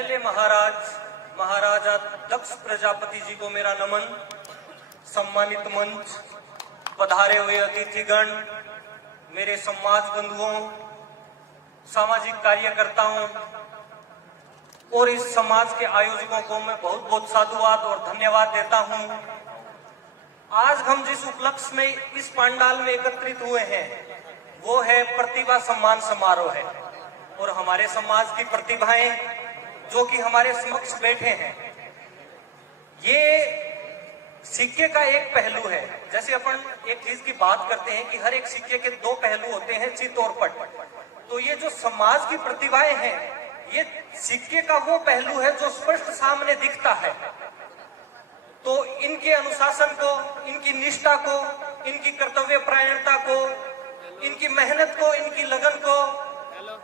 पहले महाराजा दक्ष प्रजापति जी को मेरा नमन। सम्मानित मंच, पधारे हुए अतिथिगण, मेरे समाज बंधुओं, सामाजिक कार्यकर्ताओं और इस समाज के आयोजकों को मैं बहुत बहुत साधुवाद और धन्यवाद देता हूं। आज हम जिस उपलक्ष्य में इस पंडाल में एकत्रित हुए हैं वो है प्रतिभा सम्मान समारोह है। और हमारे समाज की प्रतिभाएं जो कि हमारे समक्ष बैठे हैं, ये सिक्के का एक पहलू है। जैसे अपन एक चीज की बात करते हैं कि हर एक सिक्के के दो पहलू होते हैं, चित और पट। तो ये जो समाज की प्रतिभाएं हैं, ये सिक्के का वो पहलू है जो स्पष्ट सामने दिखता है। तो इनके अनुशासन को, इनकी निष्ठा को, इनकी कर्तव्य परायणता को, इनकी मेहनत को, इनकी लगन को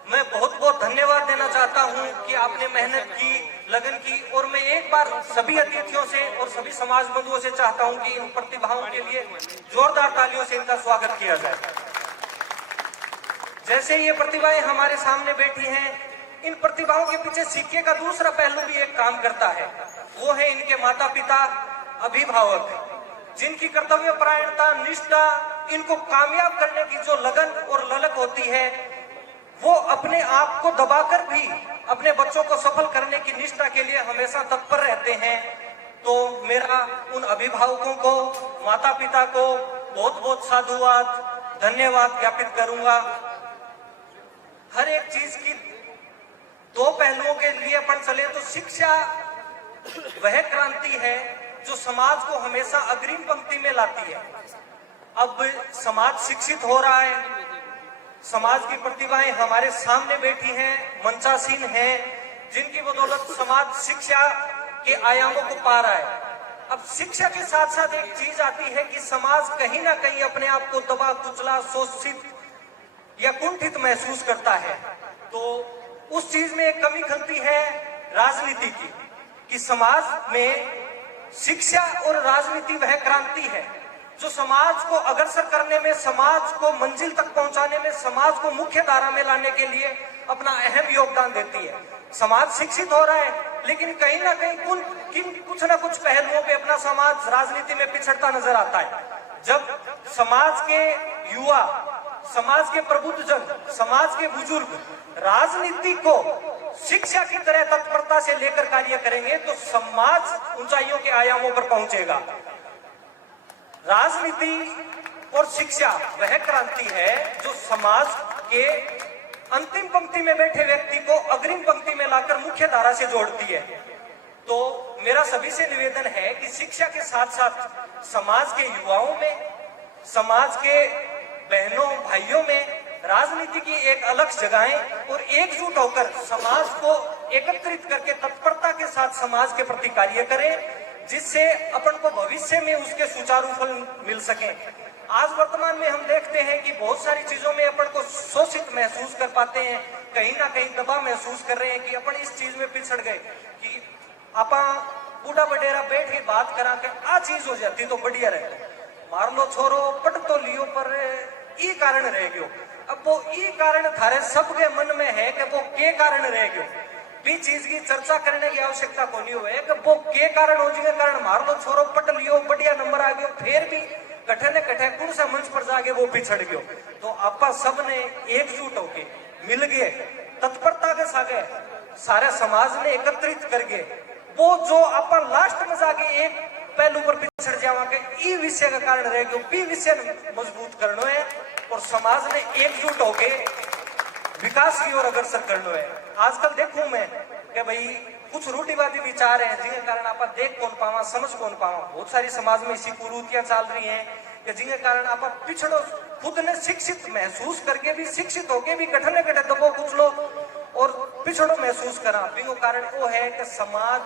मैं बहुत बहुत धन्यवाद देना चाहता हूं कि आपने मेहनत की, लगन की। और मैं एक बार सभी अतिथियों से और सभी समाज बंधुओं से चाहता हूं कि इन प्रतिभाओं के लिए जोरदार तालियों से इनका स्वागत किया जाए। जैसे ये प्रतिभाएं हमारे सामने बैठी हैं, इन प्रतिभाओं के पीछे सिक्के का दूसरा पहलू भी एक काम करता है। वो है इनके माता पिता, अभिभावक, जिनकी कर्तव्य परायणता, निष्ठा, इनको कामयाब करने की जो लगन और ललक होती है, वो अपने आप को दबाकर भी अपने बच्चों को सफल करने की निष्ठा के लिए हमेशा तत्पर रहते हैं। तो मेरा उन अभिभावकों को, माता पिता को बहुत बहुत साधुवाद, धन्यवाद ज्ञापित करूंगा। हर एक चीज की दो पहलुओं के लिए अपन चले तो शिक्षा वह क्रांति है जो समाज को हमेशा अग्रिम पंक्ति में लाती है। अब समाज शिक्षित हो रहा है, समाज की प्रतिभाएं हमारे सामने बैठी हैं, मंचासीन हैं, जिनकी बदौलत समाज शिक्षा के आयामों को पा रहा है। अब शिक्षा के साथ साथ एक चीज आती है कि समाज कहीं ना कहीं अपने आप को दबा कुचला, शोषित या कुंठित महसूस करता है। तो उस चीज में एक कमी खलती है राजनीति की, कि समाज में शिक्षा और राजनीति वह क्रांति है जो समाज को अग्रसर करने में, समाज को मंजिल तक पहुंचाने में, समाज को मुख्य धारा में लाने के लिए अपना अहम योगदान देती है। समाज शिक्षित हो रहा है, लेकिन कहीं ना कहीं कुछ ना कुछ पहलुओं पे अपना समाज राजनीति में पिछड़ता नजर आता है। जब समाज के युवा, समाज के प्रबुद्धजन, समाज के बुजुर्ग राजनीति को शिक्षा की तरह तत्परता से लेकर कार्य करेंगे तो समाज ऊंचाइयों के आयामों पर पहुंचेगा। राजनीति और शिक्षा वह क्रांति है जो समाज के अंतिम पंक्ति में बैठे व्यक्ति को अग्रिम पंक्ति में लाकर मुख्य धारा से जोड़ती है। तो मेरा सभी से निवेदन है कि शिक्षा के साथ साथ समाज के युवाओं में, समाज के बहनों भाइयों में राजनीति की एक अलग जगहें और एकजुट होकर समाज को एकत्रित करके तत्परता के साथ समाज के प्रति कार्य करें, जिससे अपन को भविष्य में उसके सुचारू फल मिल सके। आज वर्तमान में हम देखते हैं कि बहुत सारी चीजों में अपन को शोषित महसूस कर पाते हैं, कहीं ना कहीं दबाव महसूस कर रहे हैं कि अपन इस चीज में पिछड़ गए कि आपा बूढ़ा बडेरा बैठ के बात करा के आ चीज हो जाती तो बढ़िया रहे। मार लो छोरो, पट तो लियो, पर ई कारण रह गयो। अब वो ई कारण थारे सबके मन में है कि वो के कारण रह गयो, भी चीज की चर्चा करने की आवश्यकता को नहीं हुए कि वो के कारण हो, जिसके कारण मार लो छोरो, पट लियो, बढ़िया नंबर आ गयो, फिर भी कठे ने कठे कौन सा मंच पर जाके वो पिछड़ गयो। तो आपा सब ने एकजुट होके मिल गए, तत्परता के सागे सारे समाज ने एकत्रित करके वो जो आपा लास्ट में जाके एक पहलू पर पिछड़ जावांगे, ई विषय का कारण रह गयो, बी विषय मजबूत करना है और समाज ने एकजुट होके विकास की ओर अग्रसर करना है। आजकल देखूं मैं कि भाई कुछ रूढ़िवादी विचार हैं जिनके कारण आप देख कौन पावा, समझ कौन पावा। बहुत सारी समाज में ऐसी कुरीतियां चल रही हैं कि जिनके कारण आप पिछड़ो, खुद ने शिक्षित महसूस करके भी, शिक्षित होके भी कठने कठे दबो कुचलो और पिछड़ो महसूस करा। बिनो कारण वो है कि समाज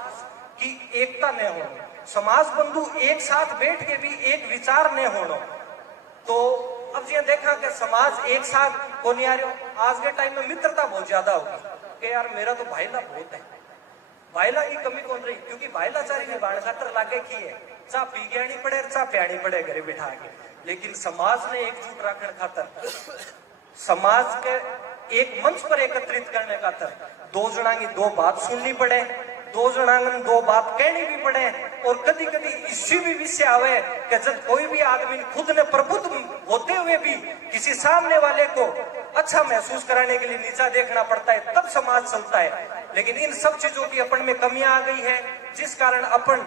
की एकता न हो, समाज बंधु एक साथ बैठ के भी एक विचार न होना। तो अब ये देखा कि समाज एक साथ को नहीं आ रहा। आज के टाइम में मित्रता बहुत ज्यादा होगी कि यार मेरा तो भाईला बहुत है, भाईला की कमी कौन रही, क्योंकि भाईलाचारी में बाण खातर लागे की है, चा पी गयानी पड़े, चा प्यानी पड़े घरे बिठा के। लेकिन समाज ने एकजुट रखने खातर, समाज के एक मंच पर एकत्रित करने का तर दो जना की दो बात सुननी पड़े, दो जनांगन दो बात कहनी भी पड़े। और कभी कभी इसी भी विषय आवे कि जब कोई भी आदमी खुद ने प्रबुद्ध होते हुए भी किसी सामने वाले को अच्छा महसूस कराने के लिए नीचा देखना पड़ता है, तब समाज चलता है। लेकिन इन सब चीजों की अपन में कमियां आ गई है, जिस कारण अपन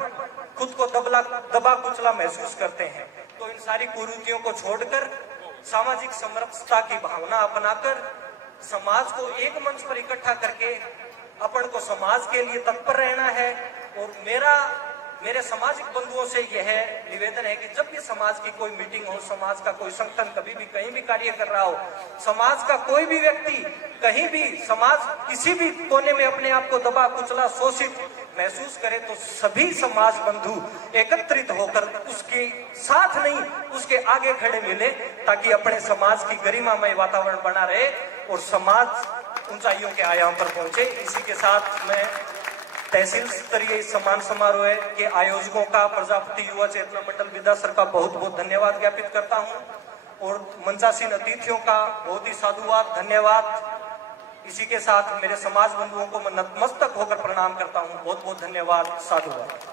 खुद को दबा कुचला महसूस करते हैं। तो इन सारी कुरीतियों को छोड़कर सामाजिक समरसता की भावना अपनाकर समाज को एक मंच पर इकट्ठा करके अपन को समाज के लिए तत्पर रहना है। और मेरे सामाजिक बंधुओं से यह निवेदन है कि जब भी समाज की कोई मीटिंग हो, समाज का कोई संगठन कभी भी कहीं भी कार्य कर रहा हो, समाज का कोई भी व्यक्ति कहीं भी समाज किसी भी कोने में अपने आप को दबा कुचला शोषित महसूस करे, तो सभी समाज बंधु एकत्रित होकर उसके साथ नहीं उसके आगे खड़े मिले, ताकि अपने समाज की गरिमामय वातावरण बना रहे और समाज ऊंचाइयों के आयाम पर पहुंचे। इसी के साथ मैं तहसील स्तरीय सम्मान समारोह के आयोजकों का, प्रजापति युवा चेतना मंडल विदासर का बहुत बहुत धन्यवाद ज्ञापित करता हूं और मंचासीन अतिथियों का बहुत ही साधुवाद, धन्यवाद। इसी के साथ मेरे समाज बंधुओं को मैं नतमस्तक होकर प्रणाम करता हूं। बहुत बहुत धन्यवाद, साधुवाद।